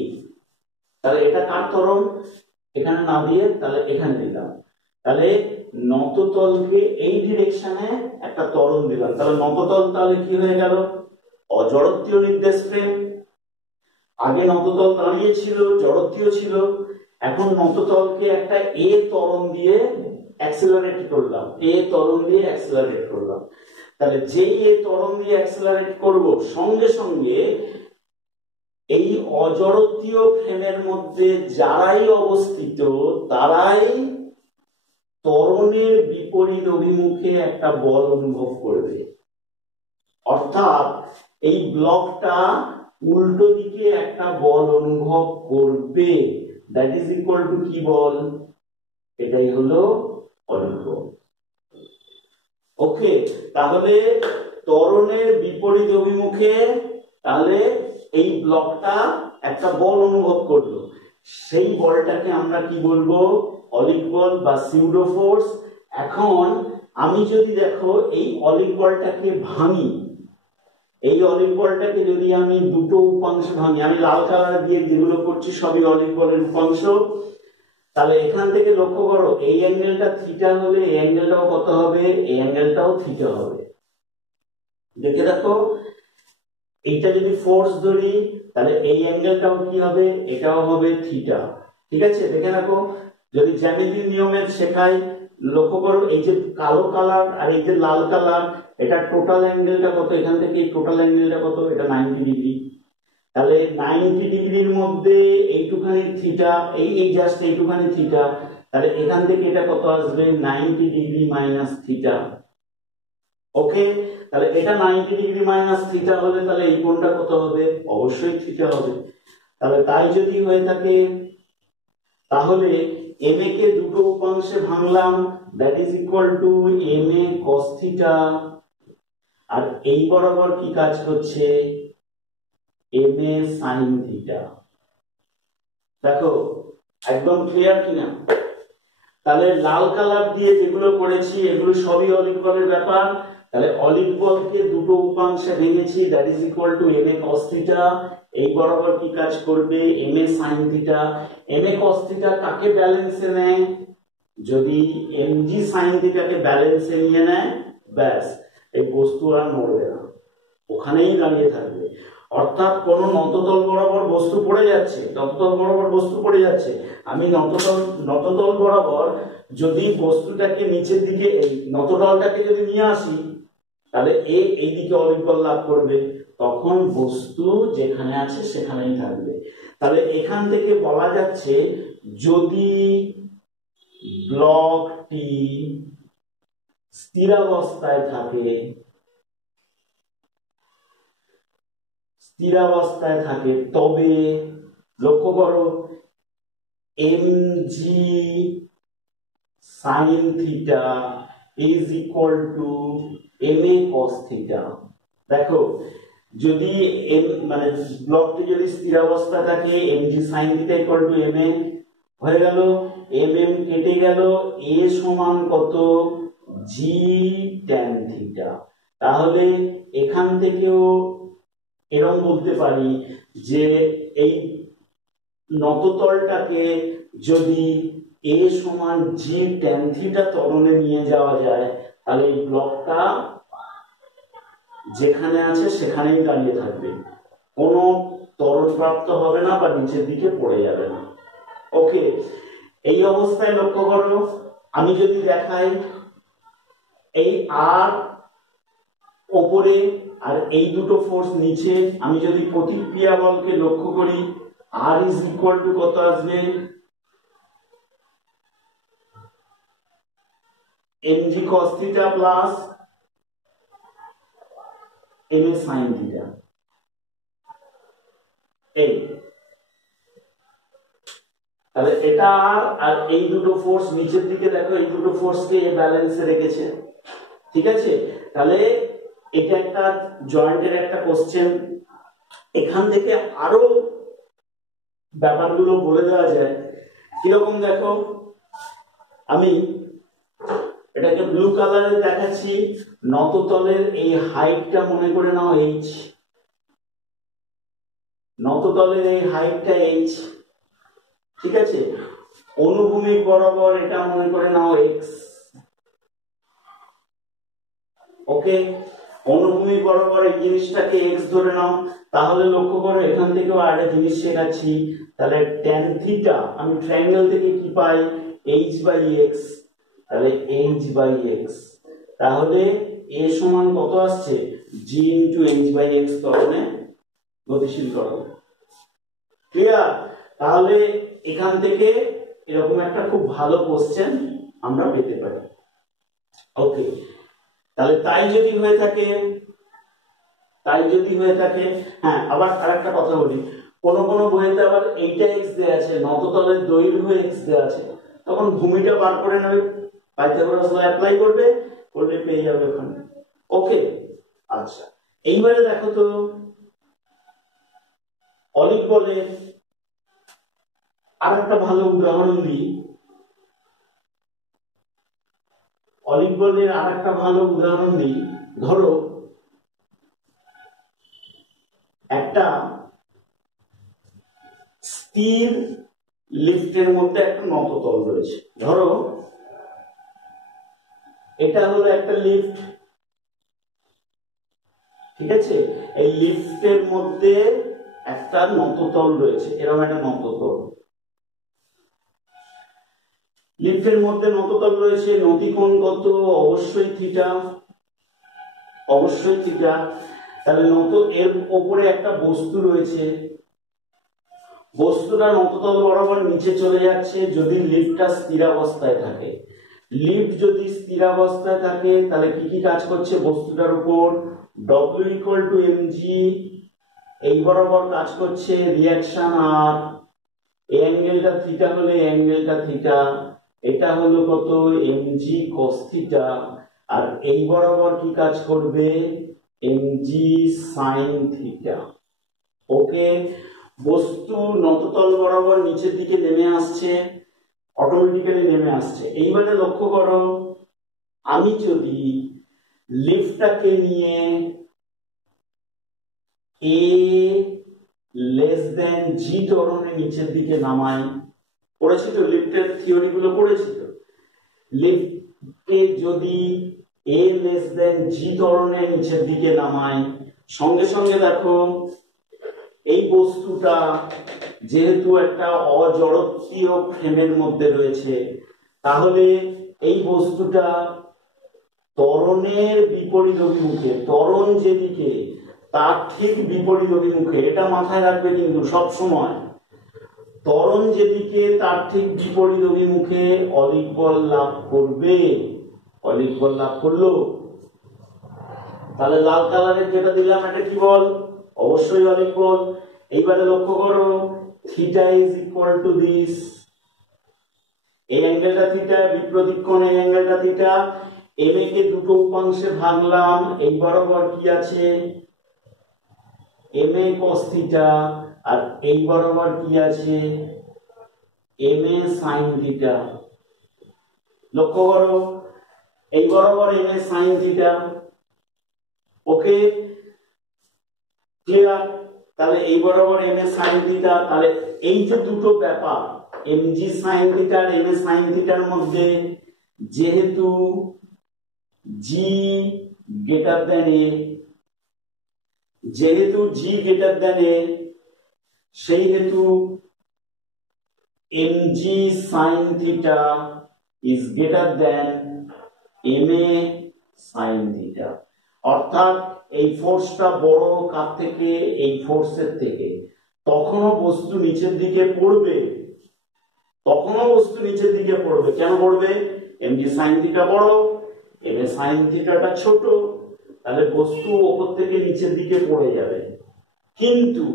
তাহলে এটা কার ত্বরণ, এখানে না দিয়ে তাহলে এখানে দিলাম। তাহলে নততলকে এই ডিরেকশনে একটা ত্বরণ দিলাম। তাহলে নততল তাহলে কি হয়ে গেল, অজড়ত্বীয় নির্দেশ ফ্রেম। আগে নততল দাঁড়িয়ে ছিল, জড়ত্বীয় ছিল, এখন নততলকে একটা এ ত্বরণ দিয়ে অ্যাক্সিলারেট করলাম, তাহলে যেই এ ত্বরণ দিয়ে অ্যাক্সিলারেট করব, সঙ্গে সঙ্গে এই অজড়ত্বীয় ফ্রেমের মধ্যে যারাই অবস্থিত, তারাই ত্বরণের বিপরীত অভিমুখে একটা বল অনুভব করবে। অর্থাৎ এই ব্লকটা উল্টো দিকে একটা বল অনুভব করবে। দ্যাট ইজ ইকুয়াল টু কি বল, এটাই হলো অলিক বল। ওকে, তাহলে ত্বরণের বিপরীত অভিমুখে তাহলে এই ব্লকটা একটা বল অনুভব করলো, সেই বলটাকে আমরা কি বলবো? অলিক বল বা সিউডো ফোর্স। এখন আমি যদি দেখো এই অলিক বলটাকে ভাঙি, এই অলিক বলটাকে যদি আমি দুটো উপাংশে ভাঙি, আমি লাল কালার দিয়ে যেগুলো করছি সবই অলিক বলের উপাংশ, তাহলে এখান থেকে লক্ষ্য করো এই অ্যাঙ্গেলটা থিটা হলে এই অ্যাঙ্গেলটাও কত হবে? এই অ্যাঙ্গেলটাও থিটা হবে। দেখে দেখো, এইটা যদি ফোর্স ধরি তাহলে এই অ্যাঙ্গেলটাও কি হবে? এটাও হবে থিটা। ঠিক আছে, দেখে দেখো, যদি জ্যামিতিক নিয়মে শেখাই, লক্ষ্য করো এই যে কালো কালার আর এই যে লাল কালার, এটা টোটাল অ্যাঙ্গেলটা কত? এখান থেকে এই টোটাল অ্যাঙ্গেলটা কত? এটা 90 ডিগ্রি। তাহলে 90 ডিগ্রির মধ্যে এইটুখানি থিটা, এই জাস্ট এইটুখানি থিটা, তাহলে এখান থেকে এটা কত আসবে? 90 ডিগ্রি মাইনাস থিটা। ওকে, তাহলে এটা 90 ডিগ্রি মাইনাস থিটা হলে তাহলে এই কোণটা কত হবে? অবশ্যই থিটা হবে। তাহলে তাই যদি হয়ে থাকে তাহলে এম এ কে দুটো উপাংশে ভাঙলাম, that is equal to m a cos theta, আর এই বরাবর কি কাজ করছে? M a sine theta. দেখো একদম ক্লিয়ার কিনা? তাহলে লাল কালার দিয়ে যেগুলো করেছি এগুলো সবই অলিক বলের ব্যাপার। তাহলে অলিক বলকে দুটো উপাংশে ভেঙেছি, that is equal to m a cos theta. এই বরাবর কি কাজ করবে? M a sine theta. M a cos theta কাকে ব্যালেন্সে নেয়? যদি এম জি সাইন থিটাকে ব্যালেন্সে নিয়ে নেয়, ব্যাস এই বস্তু আর নড়বে না, ওখানেই দাঁড়িয়ে থাকবে। অর্থাৎ কোন নততল বরাবর বস্তু পড়ে যাচ্ছে, নততল বরাবর বস্তু পড়ে যাচ্ছে, আমি নততল বরাবর যদি বস্তুটাকে নিচের দিকে, এই নততলটাকে যদি নিয়ে আসি, তাহলে এই দিকে অলিক বল লাভ করবে, তখন বস্তু যেখানে আছে সেখানেই থাকবে। তাহলে এখান থেকে বলা যাচ্ছে যদি ব্লকটি স্থিরাবস্থায় থাকে, স্থিরাবস্থায় থাকে তবে লক্ষ্য করো m g sine theta is equal to m a cos theta. দেখো যদি মানে ব্লকটি যদি স্থিরাবস্থায় থাকে, m g sine theta equal to m a হয়ে গেল, এম এম কেটে গেল, এ সমান কত? G tan theta. তাহলে এখান থেকেও এরকম বলতে পারি যে এই নততলটাকে যদি এ সমান জি ট্যান থিটা ত্বরণে নিয়ে যাওয়া যায়, তাহলে এই ব্লকটা যেখানে আছে সেখানেই দাঁড়িয়ে থাকবে, কোনো ত্বরণ প্রাপ্ত হবে না বা নিচের দিকে পড়ে যাবে না। ওকে, এই অবস্থায় লক্ষ্য করো, আমি যদি দেখাই এই আর ওপরে আর এই দুটো ফোর্স নিচে, আমি যদি প্রতিক্রিয়া বলকে লক্ষ্য করি, আর ইজ ইকুয়াল টু কত আসবে? mg cos theta plus ma sin theta. এই তাহলে এটা আর এই দুটো ফোর্স নিচের দিকে দেখো, এই দুটো ফোর্সকে ব্যালেন্সে রেখেছে। ঠিক আছে, তাহলে এটা একটা জয়েন্টের একটা কোশ্চেন। এখান থেকে আরো ব্যাপারগুলো বলে দেওয়া যায় কিরকম, দেখো আমি এটাকে ব্লু কালারে দেখাচ্ছি। নততলের এই হাইটটা মনে করে নাও এইচ, নততলের এই হাইটটা এইচ। ঠিক আছে, অনুভূমিক বরাবর এটা মনে করে নাও এক্স। ওকে, অনুভূমিক বরাবর এই জিনিসটাকে এক্স ধরে নাও। তাহলে লক্ষ্য করো এখান থেকেও আরেকটা জিনিস শেখাচ্ছি। তাহলে ট্যান থিটা আমি ট্রায়াঙ্গেল থেকে কি পাই? H by x. তাহলে এইচ বাই এক্স, তাহলে এ সমান কত আসছে? G into h by x ত্বরণে গতিশীল ত্বরণ। ক্লিয়ার? তাহলে এখান থেকে এরকম একটা খুব ভালো কোশ্চেন আমরা পেতে পারি। ওকে, তাহলে তাই যদি হয়ে থাকে, হ্যাঁ আবার আরেকটা কথা বলি, কোন কোন বইতে আবার এইটা এক্স দেয়া আছে, নততলের দৈর্ঘ্য এক্স দেয়া আছে, তখন ভূমিটা বার করে নেবে, পাইথাগোরাস ল অ্যাপ্লাই করবে, করলে পেয়ে যাবে ওখানে। ওকে, আচ্ছা এইবারে দেখো তো অলিক বলের আর একটা ভালো উদাহরণ দিই। অলিক বলের আর একটা ভালো উদাহরণ দিই। ধরো একটা স্থির লিফটের মধ্যে একটা নততল রয়েছে। ধরো এটা হলো একটা লিফট, ঠিক আছে? এই লিফটের মধ্যে একটা নততল রয়েছে, এরকম একটা নততল। লিফটের মধ্যে নততল রয়েছে, নতিকোণ কত? অবশ্যই থিটা, অবশ্যই থিটা। তাহলে এর উপরে একটা বস্তু রয়েছে, বস্তুটা নততল বরাবর নিচে চলে যাচ্ছে যদি লিফটটা স্থিরাবস্থায় থাকে। লিফট যদি স্থিরাবস্থায় থাকে তাহলে কি কি কাজ করছে বস্তুটার উপর? W = mg, এই বরাবর কাজ করছে রিঅ্যাকশন আর, এই অ্যাঙ্গেলটা থিটা হলে অ্যাঙ্গেলটা থিটা, এটা হলো কত? mg cos theta. আর এই বরাবর কি কাজ করবে? mg sin theta. ওকে, বস্তু নততল বরাবর নিচের দিকে নেমে আসছে, অটোমেটিক্যালি নেমে আসছে। এইবারে লক্ষ্য করো, আমি যদি লিফটটাকে নিয়ে a < g ত্বরণে নিচের দিকে নামাই, পড়েছি তো লিফটের থিওরি গুলো পড়েছি তো। লিফটকে যদি a < g ত্বরণে নিচের দিকে নামাই, সঙ্গে সঙ্গে দেখো এই বস্তুটা যেহেতু একটা অজড়ত্বীয় ফ্রেমের মধ্যে রয়েছে, তাহলে এই বস্তুটা ত্বরণের বিপরীত অভিমুখে, ত্বরণ যেদিকে তার ঠিক বিপরীত অভিমুখে, এটা মাথায় রাখবে কিন্তু সব সময়, ত্বরণ যেদিকে তার ঠিক বিপরীত অভিমুখে অলিক বল লাভ করবে। অলিক বল লাভ করলো, তাহলে লাল কালারের যেটা দিলাম এটা কি বল? অবশ্যই অলিক বল। এইবারে লক্ষ্য করো, theta is equal to this, এই অ্যাঙ্গেলটা থিটা, বিপরীত কোণ এই অ্যাঙ্গেলটা থিটা। এম এ কে দুটো উপাংশে ভাগলাম, এই বরাবর কি আছে? এম এ cos থিটা, আর এই বরাবর কি আছে? M A sin theta. লক্ষ্য করো, এই বরাবর M A sin theta. Okay, clear? তাহলে এই বরাবর এম এ sin থিটা। তাহলে এই যে দুটো ব্যাপার mg sin theta R m a sin থিটার মধ্যে, যেহেতু g গ্রেটার দ্যান a, যেহেতু g গ্রেটার দ্যান a, সেই হেতু mg sin theta is greater than ma sin theta. অর্থাৎ এই ফোর্সটা বড় কার থেকে? এই ফোর্সের থেকে। তখনও বস্তু নিচের দিকে পড়বে, তখনও বস্তু নিচের দিকে পড়বে। কেন পড়বে? mg sin থিটা বড়, ma sin থিটাটা ছোট, তাহলে বস্তু উপর থেকে নিচের দিকে পড়ে যাবে। কিন্তু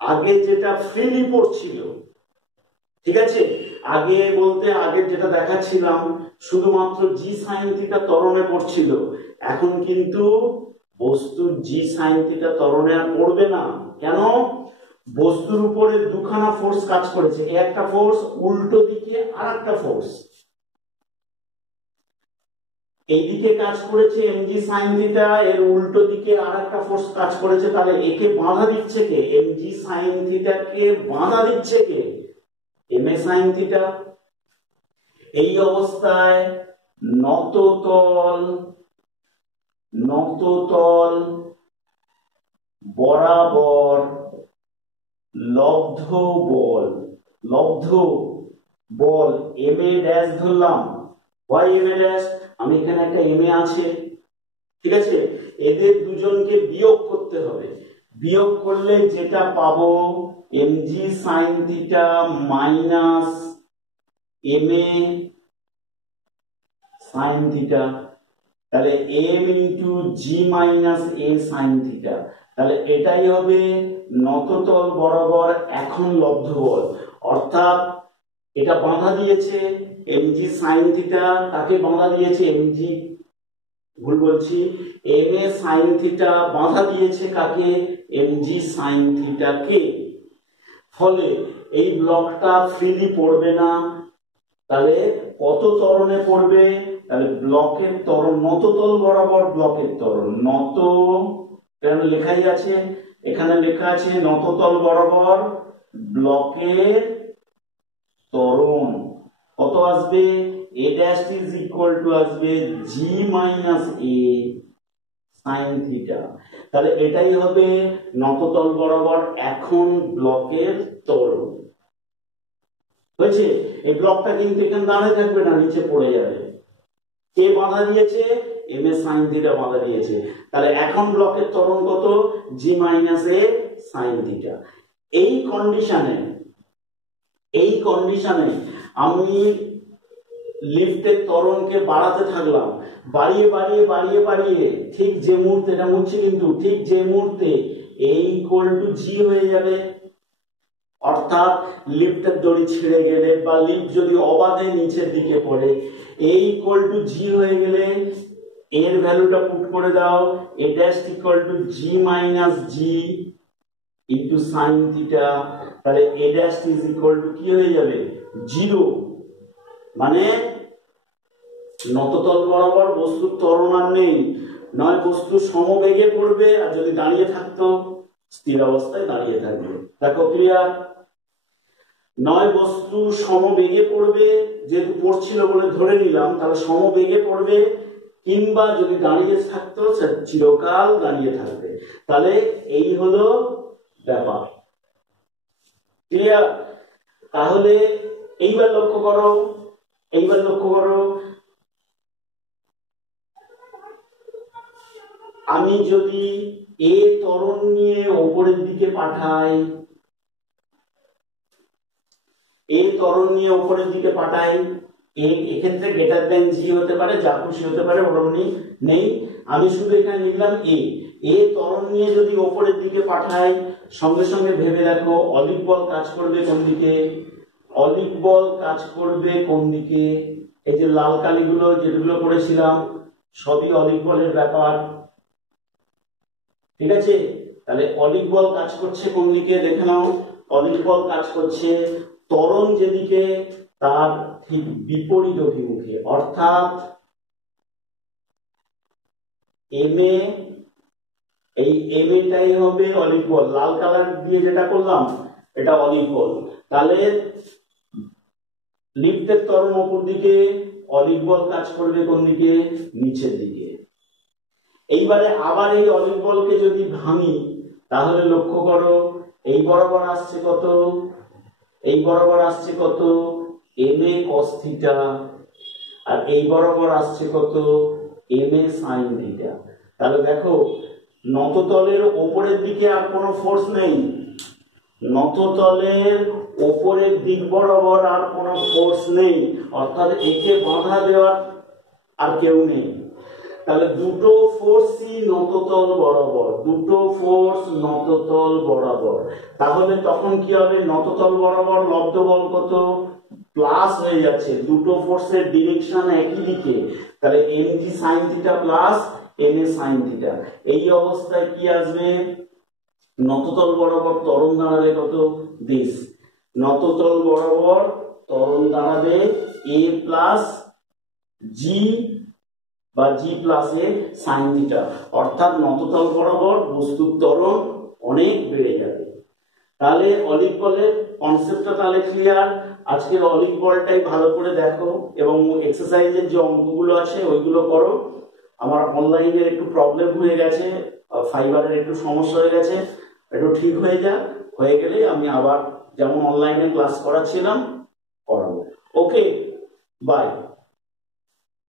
আগে যেটা ফ্রিলি পড়ছিল, ঠিক আছে, আগে বলতে আগে যেটা দেখাচ্ছিলাম শুধুমাত্র g sin থিটা ত্বরণে পড়ছিল, এখন কিন্তু বস্তু g sin থিটা ত্বরণে আর পড়বে না। কেন? বস্তুর উপরে দুখানা ফোর্স কাজ করেছে, একটা ফোর্স উল্টো দিকে আর একটা ফোর্স এইদিকে কাজ করেছে mg sin থিটা, এর উল্টো দিকে আর একটা ফোর্স কাজ করেছে। তাহলে একে বাধা দিচ্ছে কে? mg sin থিটাকে বাধা দিচ্ছে কে? ma sin theta. এই অবস্থায় নততল বরাবর লব্ধ বল ma ড্যাশ ধরলাম। why ma dash? আমি এখানে একটা ma আছে, ঠিক আছে, এদের দুজনকে বিয়োগ করতে হবে। বিয়োগ করলে যেটা পাবো mg sin theta minus ma sin theta, তাহলে m into g minus a sin theta. তাহলে এটাই হবে নততল বরাবর এখন লব্ধ বল। অর্থাৎ এটা বাঁধা দিয়েছে mg sin থিটা, কাকে বাঁধা দিয়েছে mg, ভুল বলছি, ma sin থিটা বাঁধা দিয়েছে কাকে, mg sin থিটা কে। ফলে এই ব্লকটা ফ্রিলি পড়বে না, তাহলে কত ত্বরণে পড়বে, তাহলে ব্লকের ত্বরণ নততল বরাবর ব্লকের ত্বরণ, নত কেন লেখাই আছে, এখানে লেখা আছে নততল বরাবর ব্লকের ত্বরণ কত আসবে, a dash is equal to আসবে g minus a sin theta. তাহলে এটাই হবে নততল বরাবর এখন ব্লকের ত্বরণ হয়েছে। এই ব্লকটা কিন্তু এখানে দাঁড়িয়ে থাকবে না, নিচে পড়ে যাবে। কে বাঁধা দিয়েছে, m a sin থিটা বাঁধা দিয়েছে। তাহলে এখন ব্লকের ত্বরণ কত, g minus a sin theta. এই কন্ডিশনে আমি লিফটের ত্বরণকে বাড়াতে থাকলাম, বাড়িয়ে বাড়িয়ে বাড়িয়ে বাড়িয়ে ঠিক যে মুহূর্তে, এটা মুছছি কিন্তু, ঠিক যে মুহূর্তে a equal to g হয়ে যাবে, অর্থাৎ লিফটের দড়ি ছিঁড়ে গেলে বা লিফট যদি অবাধে নিচের দিকে পড়ে, a equal to g হয়ে গেলে এর ভ্যালুটা পুট করে দাও, a dash equal to g minus g into sin theta. তাহলে a dash is equal to কি হয়ে যাবে, 0। মানে নততল বরাবর বস্তুর ত্বরণ আর নেই, নয় বস্তু সমবেগে পড়বে, আর যদি দাঁড়িয়ে থাকতো স্থির অবস্থায় দাঁড়িয়ে থাকবে। দেখো ক্লিয়ার, নয় বস্তু সমবেগে পড়বে, যেহেতু পড়ছিল বলে ধরে নিলাম, তাহলে সমবেগে পড়বে, কিংবা যদি দাঁড়িয়ে থাকতো চিরকাল দাঁড়িয়ে থাকবে। তাহলে এই হলো ব্যাপার, ক্লিয়ার। তাহলে এইবার লক্ষ্য করো, আমি যদি এ ত্বরণ নিয়ে উপরের দিকে পাঠাই, এক্ষেত্রে গ্রেটার দেন জি হতে পারে, যা খুশি হতে পারে, ওরকম নেই। আমি শুধু এখানে লিখলাম এ ত্বরণ নিয়ে যদি উপরের দিকে পাঠাই, সঙ্গে সঙ্গে ভেবে দেখো অলিক বল কাজ করবে কোন দিকে, এই যে লাল কালিগুলো যেগুলো করেছিলাম সবই অলিক বলের ব্যাপার, ঠিক আছে। তাহলে অলিক বল কাজ করছে কোন দিকে দেখে নাও, অলিক বল কাজ করছে ত্বরণ যেদিকে তার ঠিক বিপরীত অভিমুখে, অর্থাৎ এই টাই হবে অলিক বল। লাল কালার দিয়ে যেটা করলাম এটা অলিক বল। তাহলে লিফটের ত্বরণ উপর দিকে, অলিক বল কাজ করবে কোন দিকে, নিচের দিকে। এইবারে আবার এই অলিক বলকে যদি ভাঙি, তাহলে লক্ষ্য করো এই বরাবর আসছে কত, ma cos থিটা, আর এই বরাবর আসছে কত, ma sin থিটা। তাহলে দেখো নততলের ওপরের দিকে আর কোনো ফোর্স নেই, নততলের ওপরের দিক বরাবর আর কোনো ফোর্স নেই, অর্থাৎ একে বাধা দেওয়ার আর কেউ নেই। তাহলে দুটো ফোর্সই নততল বরাবর, তাহলে তখন কি হবে, নততল বরাবর লব্ধ বল কত, প্লাস হয়ে যাচ্ছে, দুটো ফোর্সের ডিরেকশন একই দিকে, তাহলে mg sin theta plus ma sin theta. এই অবস্থায় কি আসবে, নততল বরাবর ত্বরণ দাঁড়াবে কত, দিস, নততল বরাবর ত্বরণ দাঁড়াবে a প্লাস g বা g plus a sin theta, অর্থাৎ নততল বরাবর বস্তুর ত্বরণ অনেক বেড়ে যাবে। তাহলে অলিক বলের কনসেপ্টটা তাহলে ক্লিয়ার। আজকের অলিক বলটাই ভালো করে দেখো এবং এক্সারসাইজের যে অঙ্কগুলো আছে ওইগুলো করো। আমার অনলাইনে একটু প্রবলেম হয়ে গেছে, ফাইবারের একটু সমস্যা হয়ে গেছে, একটু ঠিক হয়ে গেলে আমি আবার যেমন অনলাইনে ক্লাস করাচ্ছিলাম করাবো। ওকে, বাই।